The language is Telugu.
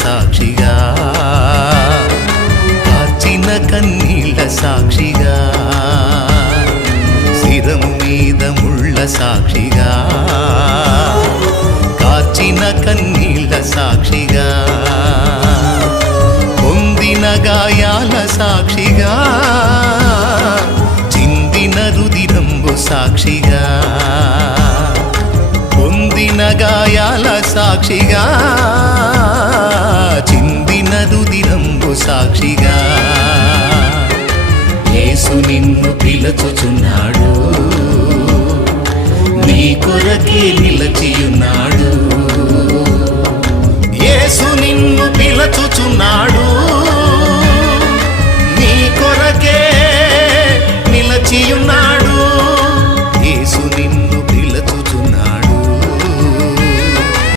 సాక్షిగా, కార్చిన కన్నీళ్ళ సాక్షిగా, శిరము మీద ముళ్ళ సాక్షిగా, కార్చిన కన్నీళ్ళ సాక్షిగా, పొందిన గాయాల సాక్షిగా, చిందిన రుదిరంబు సాక్షిగా, పొందిన గాయాల సాక్షిగా, చిందిన రుదిరంబు సాక్షిగా, యేసు నిన్ను పిలుచుచున్నాడు, నీ కొరకే నిలచియున్నాడు.